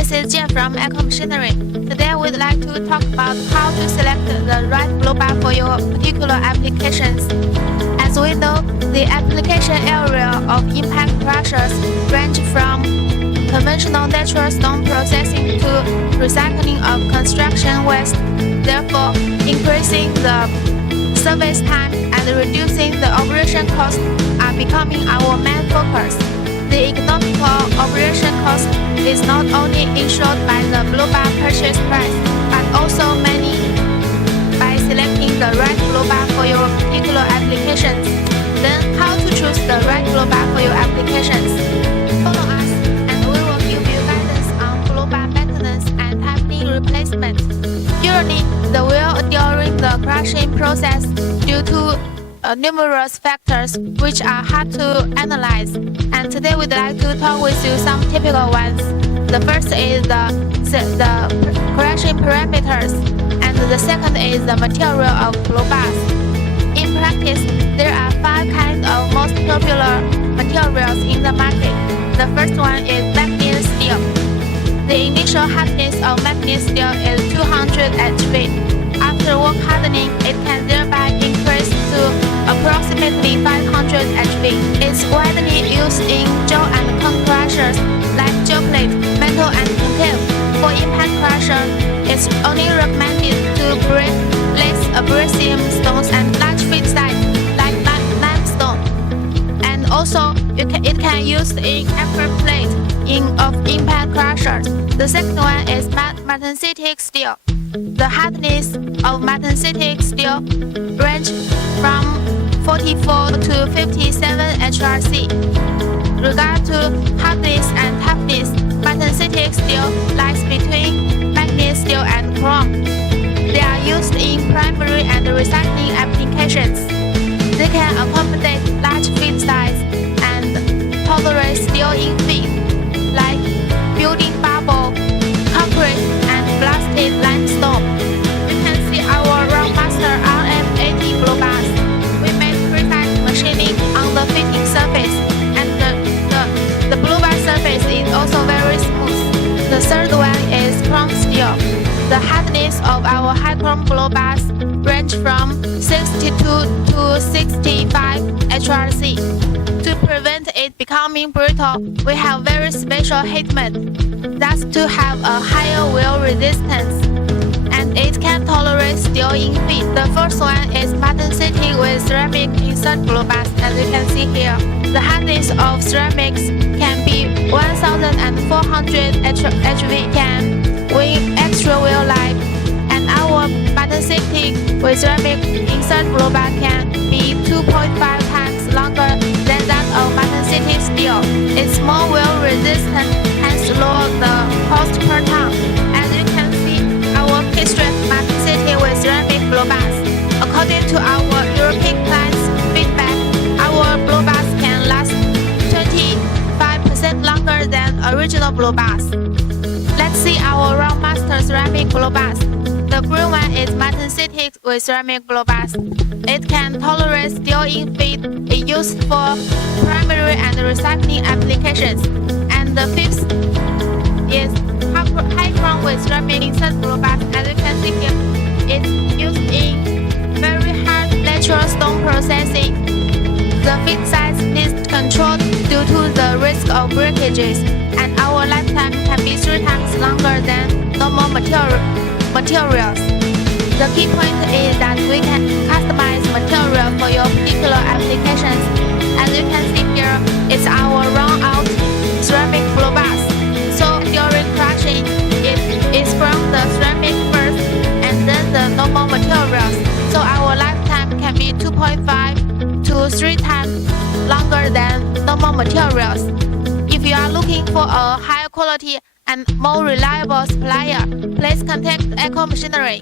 This is Jia from Eco Machinery. Today we'd like to talk about how to select the right blow bar for your particular applications. As we know, the application area of impact crushers range from conventional natural stone processing to recycling of construction waste. Therefore, increasing the service time and reducing the operation cost are becoming our main focus. The economical operation cost is not only ensured by the blow bar purchase price, but also many by selecting the right blow bar for your particular applications. Then, how to choose the right blow bar for your applications? Follow us, and we will give you guidance on blow bar maintenance and tightening replacement. Usually, the wheel during the crushing process due to numerous factors which are hard to analyze, and today we'd like to talk with you some typical ones. The first is the crushing parameters, and the second is the material of blow bars. In practice, there are 5 kinds of most popular materials in the market. The first one is magnet steel. The initial hardness of magnet steel is 200 HV. After work hardening, it can thereby increase to approximately 500 HV. It's widely used in jaw and cone crushers like jaw plate, metal and concave. For impact crusher, it's only recommended to break less abrasive stones and large feed size like limestone. And also, it can use in upper plate of impact crushers. The second one is martensitic steel. The hardness of martensitic steel range from 44 to 57 HRC. Regard to hardness and toughness, martensitic steel lies between magnet steel and chrome. They are used in primary and recycling applications. They can accommodate large feed size and tolerate steel in feed, like building bubble, concrete, and blasted limestone. You can see our Roundmaster RF80 blow bars. We made precise machining on the fitting surface, and the blow bar surface is also very smooth. The third one is chrome steel. The hardness of our high chrome blow bars range from 62 to 65 HRC. To prevent it becoming brittle, we have very special heat mode. That's to have a higher wheel resistance, and it can tolerate steel in feed. The first one is martensitic with ceramic insert blow bars, as you can see here. The hardness of ceramics can be 1400 HV, can win extra wheel life, and our martensitic with ceramic insert blow bar can be 2.5 times longer than that of martensitic steel. It's more wheel resistant, hence lower the cost per ton. As you can see, our K-strap martensitic with ceramic blow bars. According to our European clients' feedback, our blow bars can last 25% longer than original blow bars. Let's see our Roundmaster ceramic blow bars. The green one is martensitic with ceramic blow bars. It can tolerate steel in feed. It's used for primary and recycling applications. And the fifth is high chrome with ceramic insert blow bars. As you can see here, it's used in very hard natural stone processing. The feed size is controlled due to the risk of breakages, and our lifetime can be 3 times longer than normal materials. The key point is that we can customize material for your particular applications. As you can see here, it's our run-out ceramic blow bars. So during crushing, it is from the ceramic first and then the normal materials. So our lifetime can be 2.5 to 3 times longer than normal materials. If you are looking for a higher quality and more reliable supplier, please contact Eco Machinery.